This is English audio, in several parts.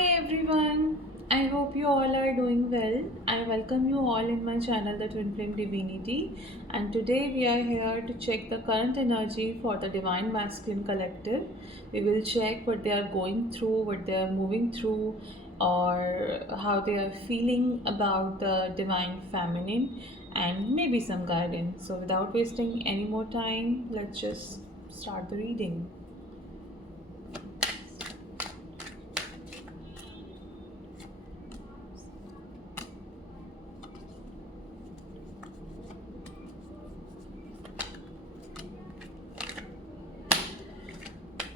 Hi everyone, I hope you all are doing well. I welcome you all in my channel, The Twin Flame Divinity, and today we are here to check the current energy for the Divine Masculine Collective. We will check what they are going through, what they are moving through, or how they are feeling about the Divine Feminine, and maybe some guidance. So, without wasting any more time, let's just start the reading.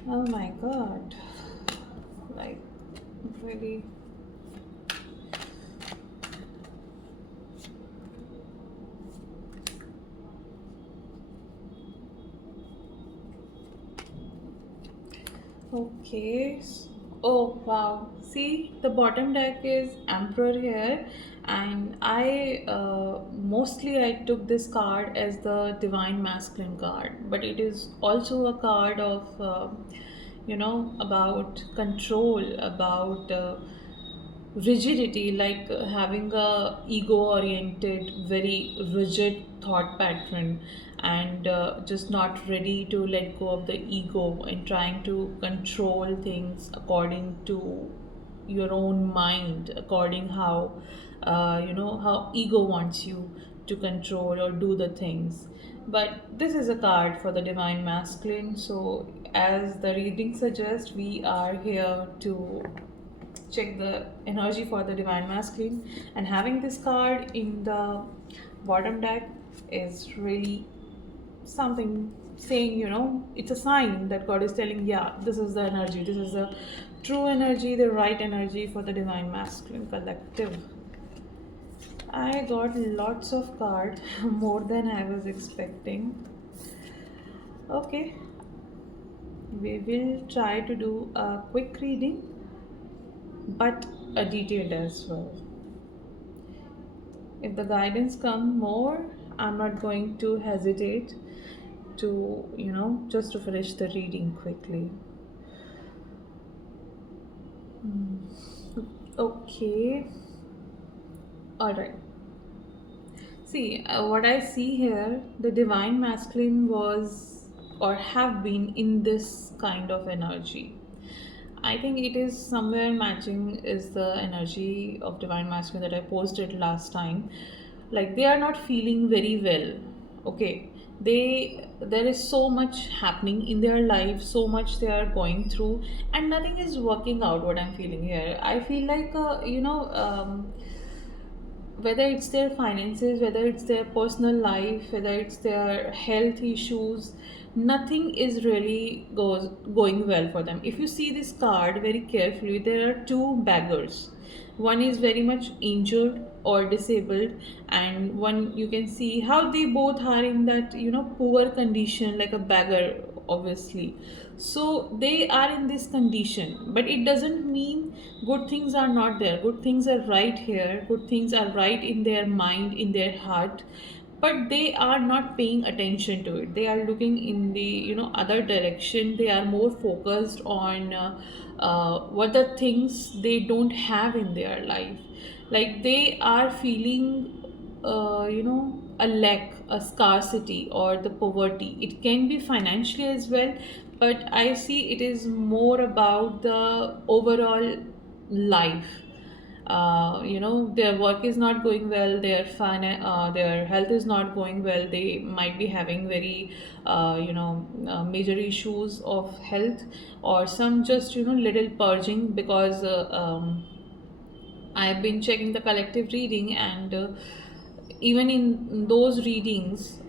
Oh my god. Like, really. Okay. Oh wow. See, the bottom deck is Emperor here, and I mostly I took this card as the Divine Masculine card, but it is also a card of about control, about rigidity, like having a ego oriented, very rigid thought pattern, and just not ready to let go of the ego and trying to control things according to your own mind, according how ego wants you to control or do the things. But this is a card for the Divine Masculine, so as the reading suggests, we are here to check the energy for the Divine Masculine, and having this card in the bottom deck is really something saying, it's a sign that God is telling, yeah, this is the energy, this is the true energy, the right energy for the Divine Masculine Collective. I got lots of cards, more than I was expecting. Okay, we will try to do a quick reading, but a detailed as well. If the guidance come more, I'm not going to hesitate to, just to finish the reading quickly. Okay. All right. See, what I see here, the Divine Masculine was or have been in this kind of energy. I think it is somewhere matching is the energy of Divine Masculine that I posted last time. Like they are not feeling very well. Okay. There is so much happening in their life, so much they are going through, and nothing is working out. What I'm feeling here, I feel like whether it's their finances, whether it's their personal life, whether it's their health issues, nothing is really going well for them. If you see this card very carefully, there are two beggars. One is very much injured or disabled, and one you can see how they both are in that poor condition, like a beggar, obviously. So they are in this condition, but it doesn't mean good things are not there. Good things are right here, good things are right in their mind, in their heart, but they are not paying attention to it. They are looking in the other direction. They are more focused on what the things they don't have in their life. Like they are feeling a lack, a scarcity, or the poverty. It can be financially as well, but I see it is more about the overall life. Their work is not going well, their health is not going well. They might be having very major issues of health, or some just little purging, because I have been checking the collective reading, and even in those readings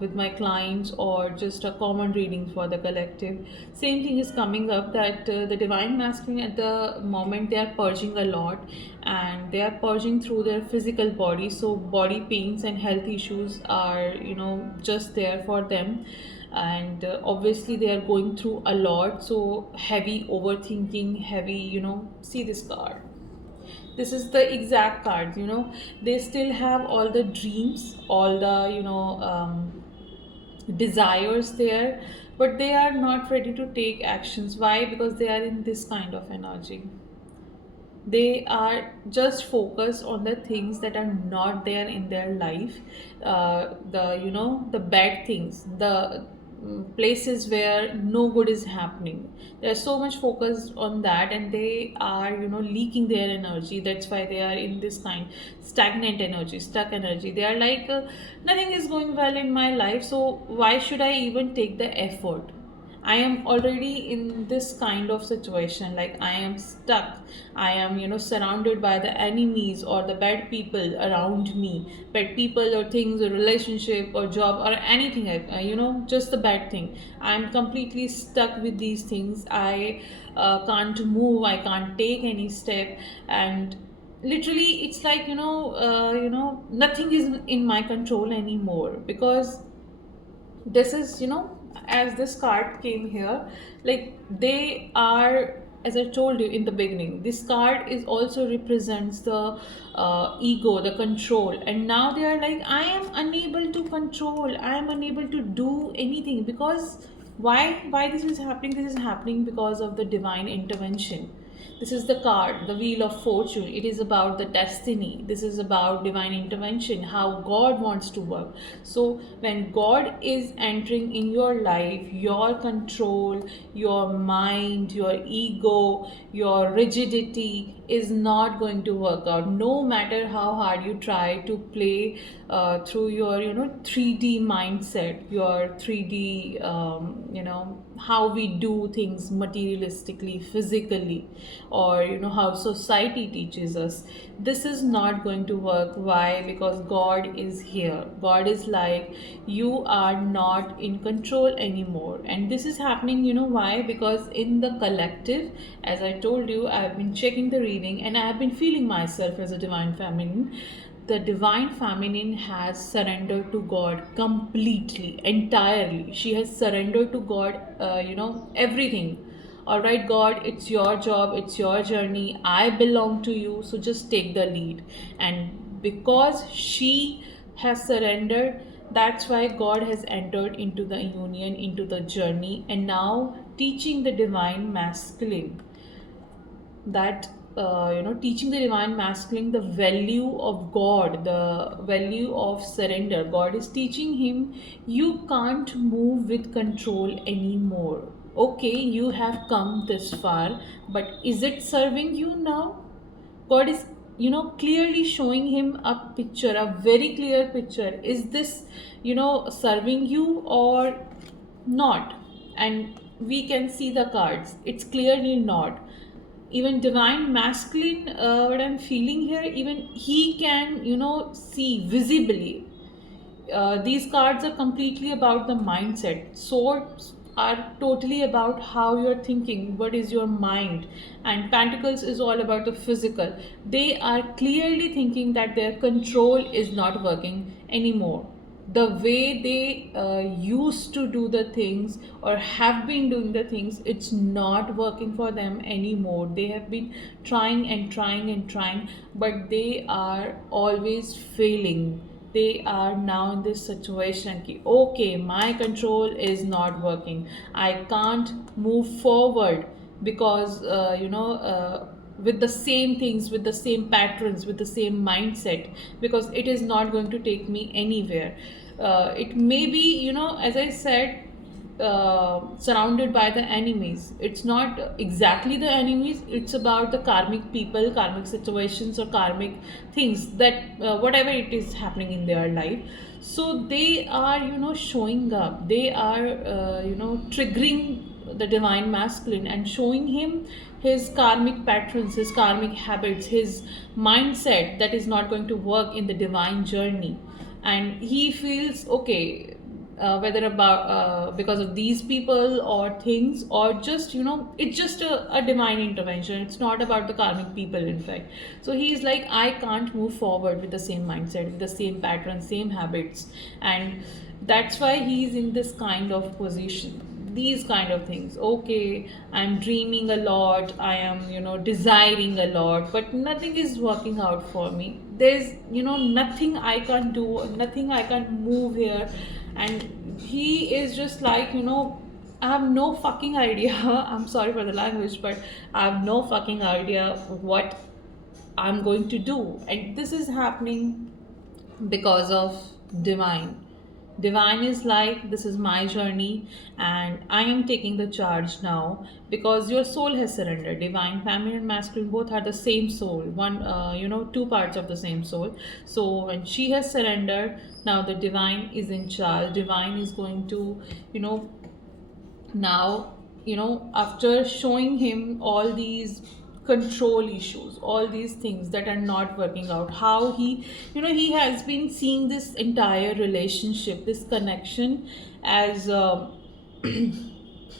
with my clients, or just a common reading for the collective, same thing is coming up, that the Divine Masculine at the moment they are purging a lot, and they are purging through their physical body. So body pains and health issues are just there for them, and obviously they are going through a lot. So heavy overthinking, heavy, see this card, this is the exact card. They still have all the dreams, all the desires there, but they are not ready to take actions. Why? Because they are in this kind of energy. They are just focused on the things that are not there in their life, the the bad things, the places where no good is happening. They're so much focused on that, and they are leaking their energy. That's why they are in this kind stagnant energy, stuck energy. They are like, nothing is going well in my life, so why should I even take the effort? I am already in this kind of situation, like I am stuck. I am, surrounded by the enemies or the bad people around me, bad people or things or relationship or job or anything, just the bad thing. I'm completely stuck with these things. I can't move, I can't take any step, and literally it's like, nothing is in my control anymore, because this is, as this card came here, like they are, as I told you in the beginning, this card is also represents the ego, the control, and now they are like, I am unable to control, I am unable to do anything, because why this is happening? This is happening because of the divine intervention. This is the card, the Wheel of Fortune. It is about the destiny. This is about divine intervention, how God wants to work. So, when God is entering in your life, your control, your mind, your ego, your rigidity is not going to work out. No matter how hard you try to play through your 3D mindset, your 3D how we do things materialistically, physically, or how society teaches us. This is not going to work. Why? Because God is here. God is like, you are not in control anymore. And this is happening, why? Because in the collective, as I told you, I've been checking the reading and I have been feeling myself as a divine feminine. The divine feminine has surrendered to God completely, entirely. She has surrendered to God, everything. All right, God, it's your job, it's your journey. I belong to you, so just take the lead. And because she has surrendered, that's why God has entered into the union, into the journey, and now teaching the divine masculine that teaching the divine masculine the value of God, the value of surrender. God is teaching him, you can't move with control anymore. Okay, you have come this far, but is it serving you now? God is, clearly showing him a picture, a very clear picture. Is this, serving you or not? And we can see the cards, it's clearly not. Even divine masculine, what I'm feeling here, even he can, see visibly. These cards are completely about the mindset. Swords are totally about how you're thinking, what is your mind, and pentacles is all about the physical. They are clearly thinking that their control is not working anymore. The way they used to do the things or have been doing the things, it's not working for them anymore. They have been trying and trying and trying, but they are always failing. They are now in this situation ki, okay, my control is not working, I can't move forward, because with the same things, with the same patterns, with the same mindset, because it is not going to take me anywhere. It may be, as I said, surrounded by the enemies. It's not exactly the enemies, it's about the karmic people, karmic situations, or karmic things that whatever it is happening in their life. So they are, showing up, they are, triggering the divine masculine and showing him his karmic patterns, his karmic habits, his mindset that is not going to work in the divine journey. And he feels okay, whether about because of these people or things, or just, it's just a divine intervention. It's not about the karmic people, in fact. So he's like, I can't move forward with the same mindset, with the same patterns, same habits, and that's why he's in this kind of position, these kind of things. Okay, I'm dreaming a lot, I am, desiring a lot, but nothing is working out for me. There's, nothing I can do, nothing I can move here. And he is just like, I have no fucking idea. I'm sorry for the language, but I have no fucking idea what I'm going to do. And this is happening because of divine. Divine is like, this is my journey and I am taking the charge now, because your soul has surrendered. Divine feminine and masculine both are the same soul, one, two parts of the same soul. So when she has surrendered, now the divine is in charge. Divine is going to, you know now, after showing him all these control issues, all these things that are not working out, how he has been seeing this entire relationship, this connection, as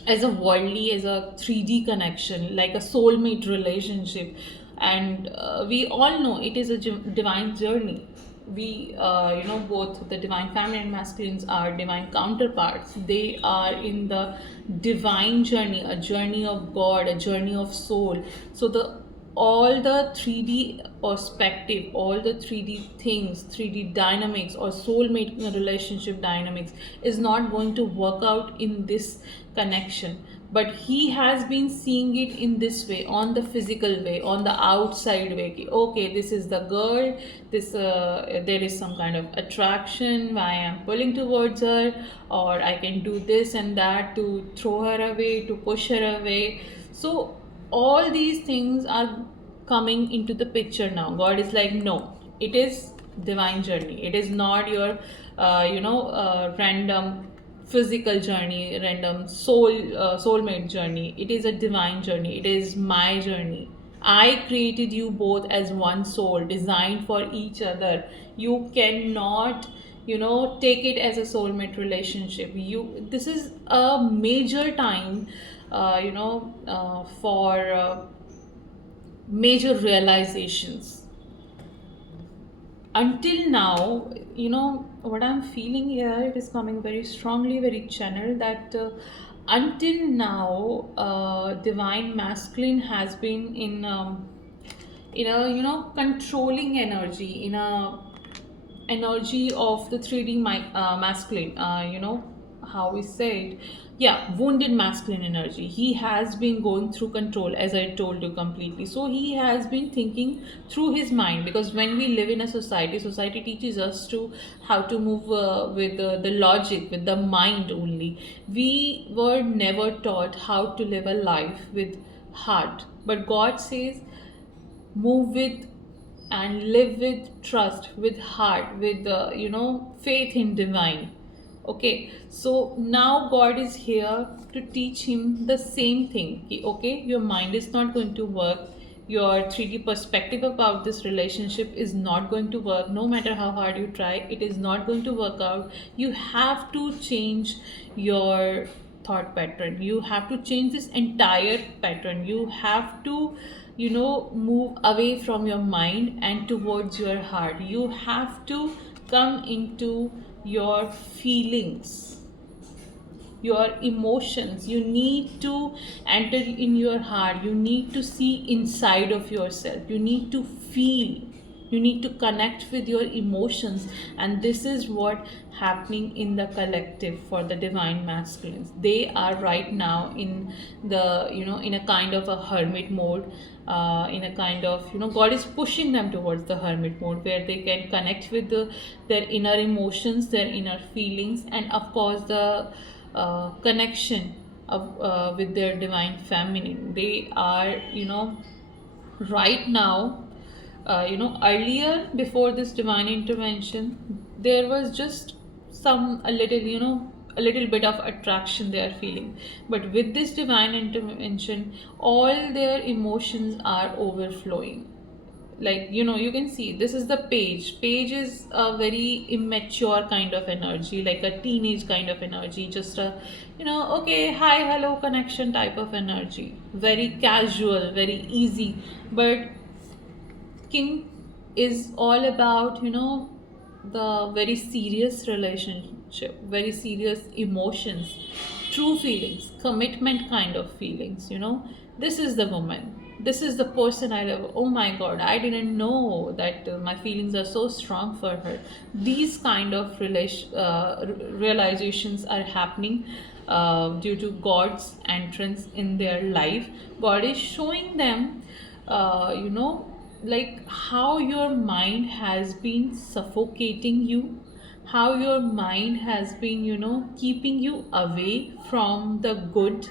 as a worldly, as a 3D connection, like a soulmate relationship. And we all know it is a divine journey. We, both the divine feminine and masculines are divine counterparts. They are in the divine journey, a journey of God, a journey of soul. So the all the 3D perspective, all the 3D things, 3D dynamics or soulmate relationship dynamics is not going to work out in this connection. But he has been seeing it in this way, on the physical way, on the outside way. Okay, this is the girl, this there is some kind of attraction, why I'm pulling towards her, or I can do this and that to throw her away, to push her away. So all these things are coming into the picture now. God is like, no, it is divine journey. It is not your random physical journey, random soulmate journey. It is a divine journey. It is my journey. I created you both as one soul, designed for each other. You cannot, take it as a soulmate relationship. This is a major time, for major realizations. Until now, what I'm feeling here, it is coming very strongly, very channeled, that until now, divine masculine has been in a controlling energy, in a energy of the 3D masculine, how we say it. Yeah, wounded masculine energy. He has been going through control, as I told you completely. So he has been thinking through his mind, because when we live in a society teaches us to how to move with the logic, with the mind only. We were never taught how to live a life with heart. But God says, move with and live with trust, with heart, with faith in divine. Okay, so now God is here to teach him the same thing. Okay, your mind is not going to work, your 3D perspective about this relationship is not going to work. No matter how hard you try, it is not going to work out. You have to change your thought pattern. You have to change this entire pattern. You have to, move away from your mind and towards your heart. You have to come into your feelings, your emotions. You need to enter in your heart. You need to see inside of yourself. You need to feel. You need to connect with your emotions. And this is what happening in the collective for the divine masculines. They are right now in the, in a kind of a hermit mode, in a kind of, God is pushing them towards the hermit mode, where they can connect with their inner emotions, their inner feelings, and of course the connection with their divine feminine. They are, right now, earlier, before this divine intervention, there was just a little, a little bit of attraction they are feeling. But with this divine intervention, all their emotions are overflowing. Like, you can see this is the page is a very immature kind of energy, like a teenage kind of energy, just a, okay, hi, hello connection type of energy, very casual, very easy. But king is all about, the very serious relationship, very serious emotions, true feelings, commitment kind of feelings. This is the woman, this is the person I love. Oh my god, I didn't know that my feelings are so strong for her. These kind of realizations are happening due to God's entrance in their life. God is showing them, uh, you know like how your mind has been suffocating you, how your mind has been, keeping you away from the good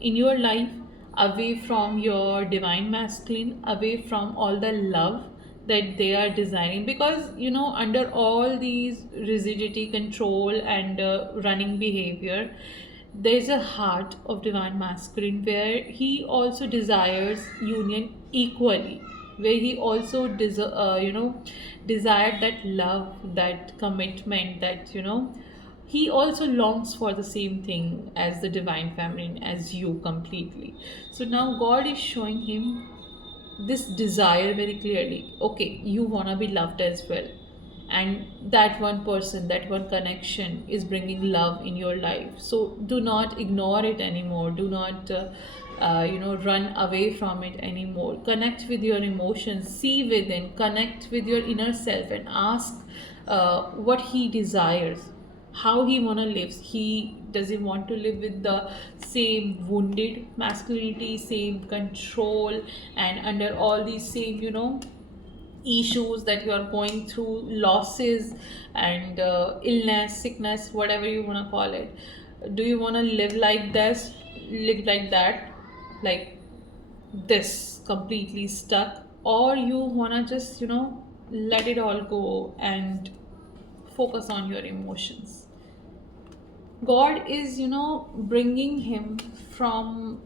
in your life, away from your divine masculine, away from all the love that they are designing. Because, under all these rigidity, control, and running behavior, there's a heart of divine masculine where he also desires union equally, where he also desired that love, that commitment, that, he also longs for the same thing as the divine feminine, as you completely. So now God is showing him this desire very clearly. Okay, you want to be loved as well, and that one person, that one connection is bringing love in your life. So do not ignore it anymore. Do not run away from it anymore. Connect with your emotions, see within, connect with your inner self, and ask what he desires, how he want to live. He does he want to live with the same wounded masculinity, same control, and under all these same, issues that you are going through, losses and illness, sickness, whatever you want to call it? Do you want to live like this, live like that, like this, completely stuck? Or you want to just, let it all go and focus on your emotions? God is, bringing him from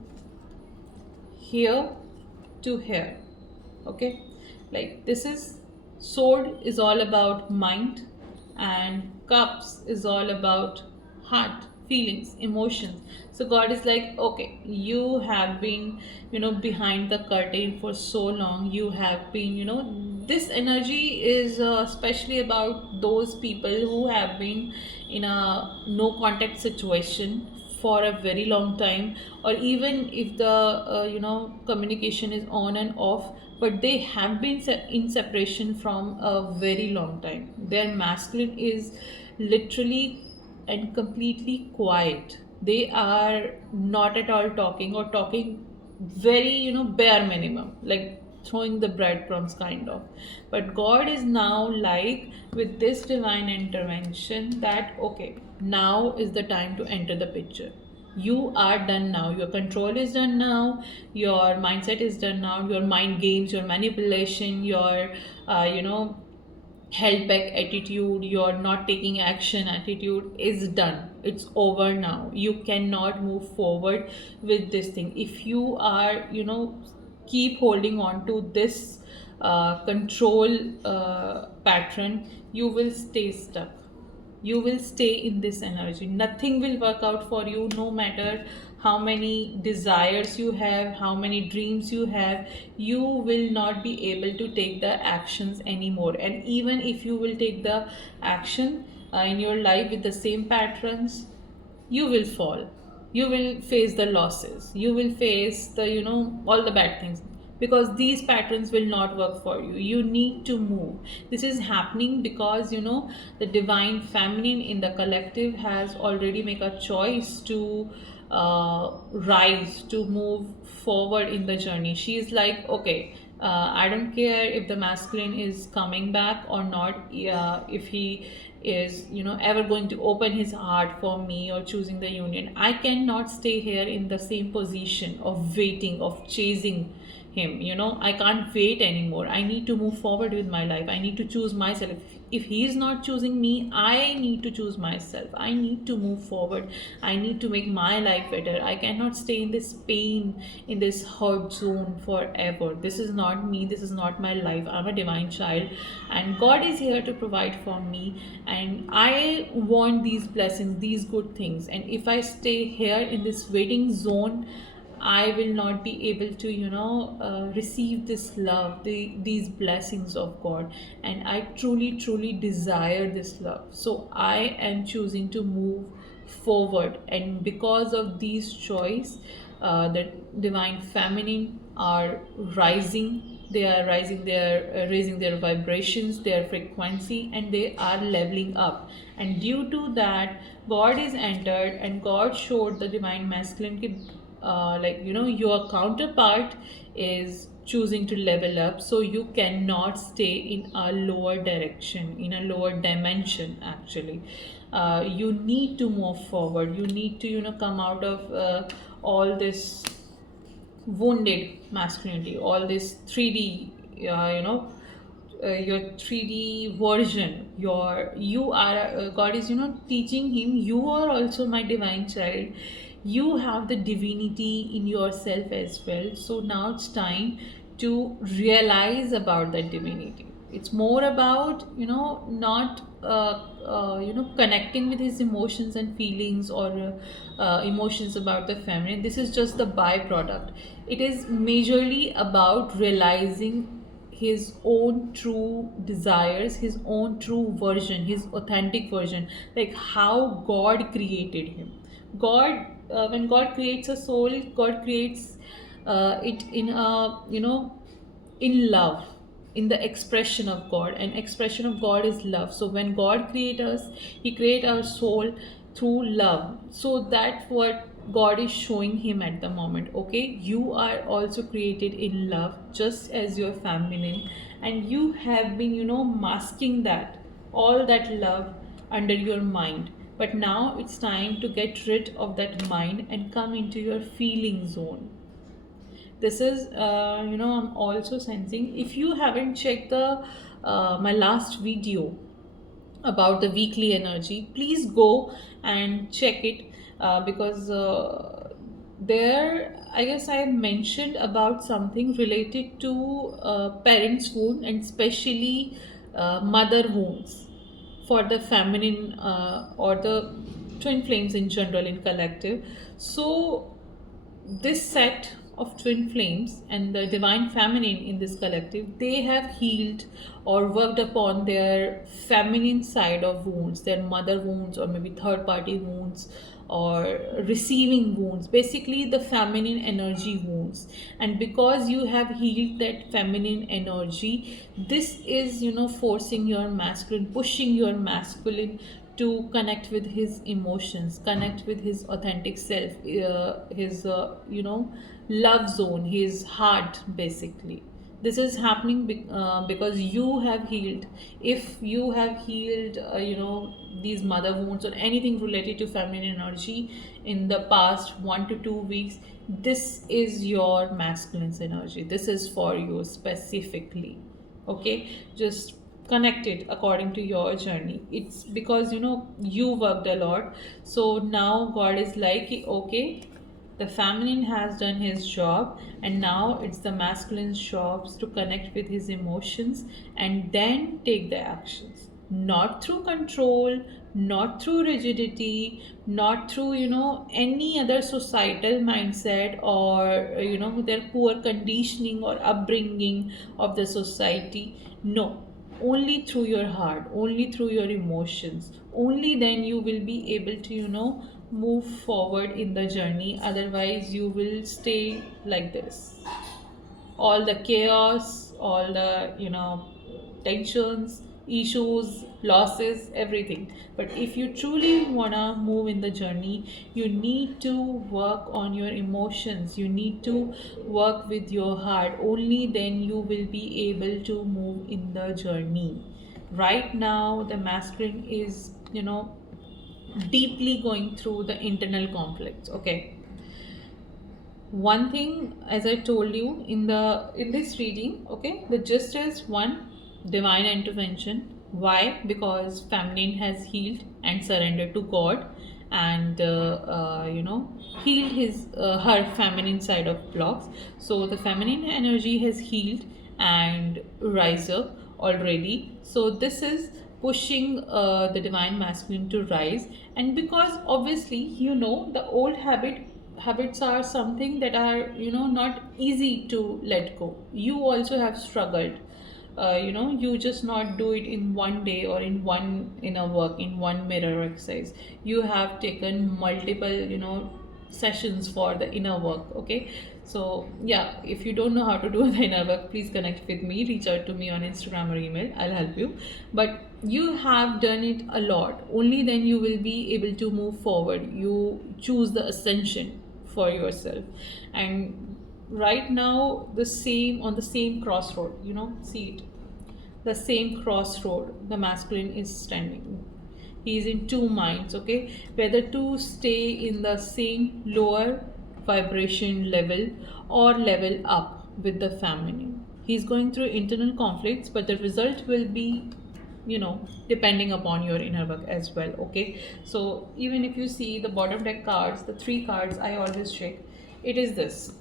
here to here. Okay, like this is, sword is all about mind, and cups is all about heart, feelings, emotions. So God is like, okay, you have been, behind the curtain for so long. You have been, this energy is especially about those people who have been in a no contact situation for a very long time, or even if the communication is on and off, but they have been in separation from a very long time. Their masculine is literally and completely quiet. They are not at all talking, or talking very, bare minimum, like throwing the breadcrumbs kind of. But God is now like, with this divine intervention, that okay, now is the time to enter the picture. You are done now. Your control is done now. Your mindset is done now. Your mind games, your manipulation, your held back attitude, your not taking action attitude is done. It's over now. You cannot move forward with this thing. If you are, keep holding on to this control pattern, you will stay stuck. You will stay in this energy. Nothing will work out for you, no matter how many desires you have, how many dreams you have. You will not be able to take the actions anymore. And even if you will take the action in your life with the same patterns, you will fall. You will face the losses. You will face the, all the bad things, because these patterns will not work for you. You need to move. This is happening because, the divine feminine in the collective has already made a choice to rise, to move forward in the journey. She is like, okay, I don't care if the masculine is coming back or not, if he is, ever going to open his heart for me or choosing the union. I cannot stay here in the same position of waiting, of chasing him. I can't wait anymore. I need to move forward with my life. I need to choose myself. If he is not choosing me, I need to choose myself. I need to move forward. I need to make my life better. I cannot stay in this pain, in this hurt zone forever. This is not me. This is not my life. I'm a divine child, and God is here to provide for me, and I want these blessings, these good things. And if I stay here in this waiting zone, I will not be able to, receive this love, these blessings of God. And I truly, truly desire this love. So I am choosing to move forward. And because of these choice, the divine feminine are rising. They are rising, they are raising their vibrations, their frequency, and they are leveling up. And due to that, God is entered, and God showed the divine masculine, like, your counterpart is choosing to level up. So you cannot stay in a lower direction, in a lower dimension actually. You need to move forward. You need to, come out of all this wounded masculinity, all this 3D, your 3D version. You are God is, teaching him, you are also my divine child. You have the divinity in yourself as well. So now it's time to realize about that divinity. It's more about, not connecting with his emotions and feelings, or emotions about the feminine. This is just the byproduct. It is majorly about realizing his own true desires, his own true version, his authentic version, like how God created him. God, when God creates a soul, God creates it in a, in love, in the expression of God, and expression of God is love. So when God creates us, he creates our soul through love. So that's what God is showing him at the moment. Okay, you are also created in love, just as your feminine, and you have been, masking that, all that love under your mind. But now it's time to get rid of that mind and come into your feeling zone. This is, I'm also sensing, if you haven't checked the my last video about the weekly energy, please go and check it, because there, I guess I mentioned about something related to parents wound, and especially mother wounds for the feminine, or the twin flames in general, in collective. So this set of twin flames and the divine feminine in this collective, they have healed or worked upon their feminine side of wounds, their mother wounds, or maybe third party wounds, or receiving wounds, basically the feminine energy wounds. And because you have healed that feminine energy, this is, forcing your masculine, pushing your masculine to connect with his emotions, connect with his authentic self, his, love zone, his heart, basically. This is happening because you have healed. If you have healed, these mother wounds or anything related to feminine energy in the past 1 to 2 weeks, this is your masculine's energy. This is for you specifically. Okay, just connect it according to your journey. It's because, you worked a lot. So now God is like, okay, the feminine has done his job, and now it's the masculine's jobs to connect with his emotions and then take the actions. Not through control, not through rigidity, not through, any other societal mindset, or, their poor conditioning or upbringing of the society. No, only through your heart, only through your emotions. Only then you will be able to, move forward in the journey. Otherwise, you will stay like this. All the chaos, all the, tensions, issues, losses, everything. But if you truly wanna move in the journey, you need to work on your emotions. You need to work with your heart. Only then you will be able to move in the journey. Right now, the masculine is, deeply going through the internal conflicts. Okay, one thing, as I told you in this reading, okay, the gist is one, divine intervention. Why? Because feminine has healed and surrendered to God, and healed his her feminine side of blocks. So the feminine energy has healed and rise up already. So this is pushing the divine masculine to rise. And because obviously, the old habits are something that are, not easy to let go. You also have struggled. You just not do it in one day, or in one inner work, in one mirror exercise. You have taken multiple, sessions for the inner work. Okay, so yeah, if you don't know how to do the inner work, please connect with me, reach out to me on Instagram or email, I'll help you. But you have done it a lot. Only then you will be able to move forward. You choose the ascension for yourself. And right now the same on the same crossroad, see it, the same crossroad the masculine is standing. He is in two minds, okay, whether to stay in the same lower vibration level or level up with the feminine. He's going through internal conflicts, but the result will be, depending upon your inner work as well, okay. So even if you see the bottom deck cards, the three cards I always check, it is this.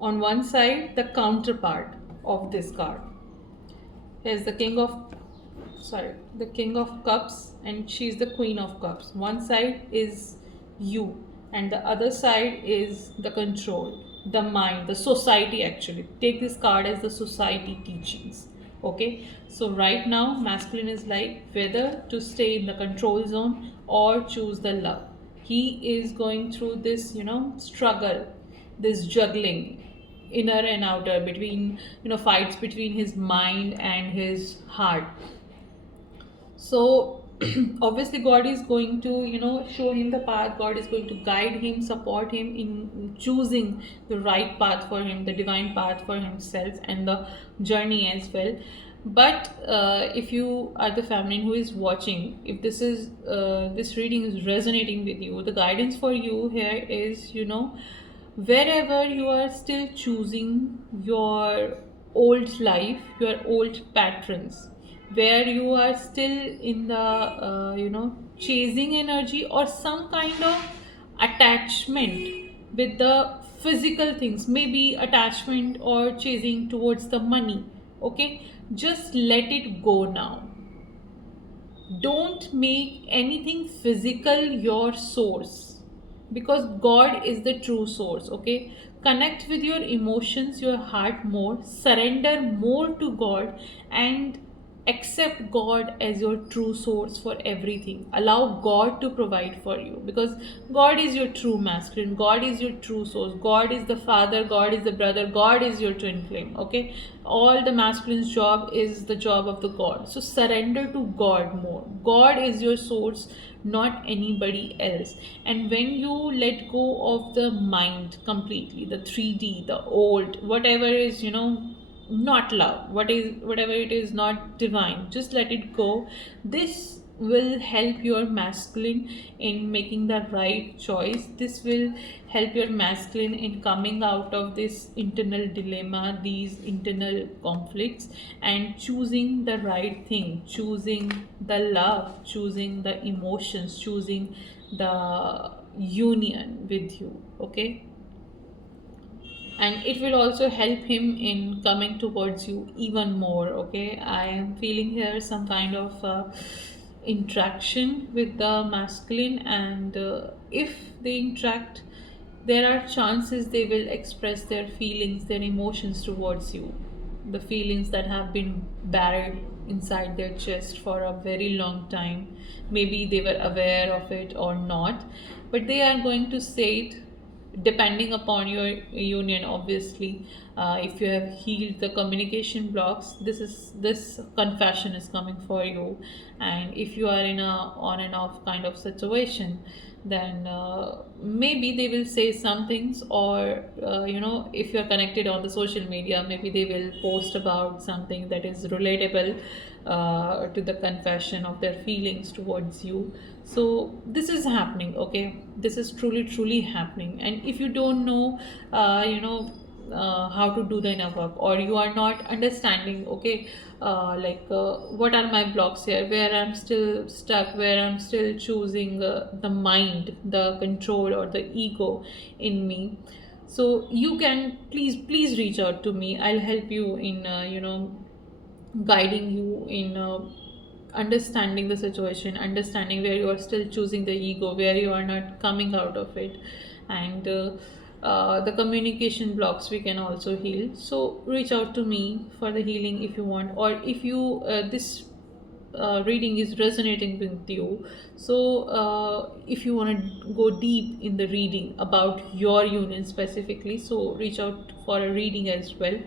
On one side, the counterpart of this card. Here's the king of cups, and she's the queen of cups. One side is you, and the other side is the control, the mind, the society. Actually, take this card as the society teachings. Okay, so right now, masculine is like whether to stay in the control zone or choose the love. He is going through this, struggle, this juggling, inner and outer, between, fights between his mind and his heart. So obviously God is going to, show him the path. God is going to guide him, support him in choosing the right path for him, the divine path for himself, and the journey as well. But if you are the feminine who is watching, if this reading is resonating with you, the guidance for you here is, wherever you are still choosing your old life, your old patterns, where you are still in the chasing energy or some kind of attachment with the physical things, maybe attachment or chasing towards the money, okay, just let it go now. Don't make anything physical your source, because God is the true source, okay. Connect with your emotions, your heart more, surrender more to God, and accept God as your true source for everything. Allow God to provide for you, because God is your true masculine, God is your true source, God is the father, God is the brother, God is your twin flame, okay. All the masculine's job is the job of the God. So surrender to God more. God is your source, not anybody else. And when you let go of the mind completely, the 3D, the old, whatever is, not love, whatever it is not divine, just let it go. This will help your masculine in making the right choice. This will help your masculine in coming out of this internal dilemma, these internal conflicts, and choosing the right thing, choosing the love, choosing the emotions, choosing the union with you, okay. And it will also help him in coming towards you even more, okay. I am feeling here some kind of interaction with the masculine, and if they interact, there are chances they will express their feelings, their emotions towards you, the feelings that have been buried inside their chest for a very long time. Maybe they were aware of it or not, but they are going to say it, depending upon your union, obviously. If you have healed the communication blocks, this confession is coming for you. And if you are in a on and off kind of situation, then maybe they will say some things, or if you're connected on the social media, maybe they will post about something that is relatable to the confession of their feelings towards you. So this is happening, okay. This is truly happening. And if you don't know how to do the inner work, or you are not understanding, okay, what are my blocks here, where I'm still stuck, where I'm still choosing the mind, the control, or the ego in me, so you can please reach out to me. I'll help you in guiding you in understanding the situation, understanding where you are still choosing the ego, where you are not coming out of it. And the communication blocks we can also heal. So reach out to me for the healing if you want, or if you this reading is resonating with you. So if you want to go deep in the reading about your union specifically, so reach out for a reading as well,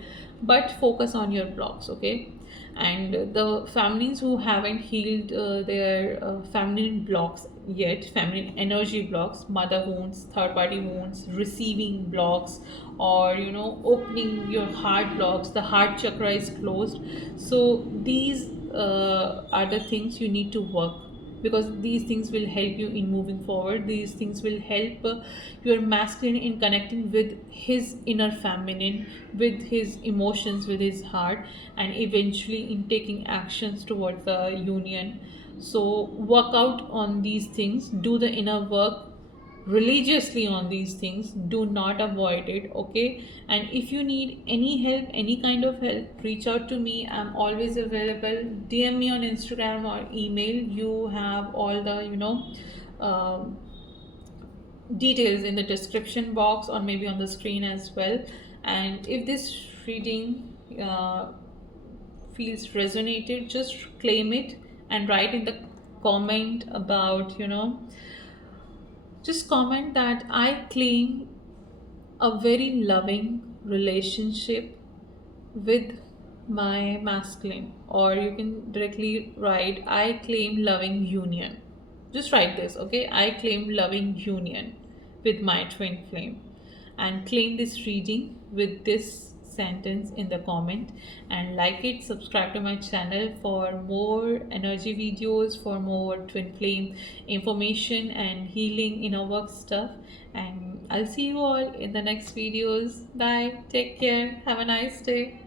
but focus on your blocks, okay? And the families who haven't healed their feminine blocks yet, feminine energy blocks, mother wounds, third party wounds, receiving blocks, or opening your heart blocks, the heart chakra is closed. So these are the things you need to work, because these things will help you in moving forward. These things will help your masculine in connecting with his inner feminine, with his emotions, with his heart, and eventually in taking actions towards the union. So work out on these things, do the inner work religiously on these things, do not avoid it, okay? And if you need any help, any kind of help, reach out to me. I'm always available. DM me on Instagram or email. You have all the um, details in the description box or maybe on the screen as well. And if this reading feels resonated, just claim it and write in the comment about just comment that I claim a very loving relationship with my masculine, or you can directly write I claim loving union. Just write this, okay? I claim loving union with my twin flame, and claim this reading with this sentence in the comment, and like it, subscribe to my channel for more energy videos, for more twin flame information and healing inner work stuff. And I'll see you all in the next videos. Bye, take care, have a nice day.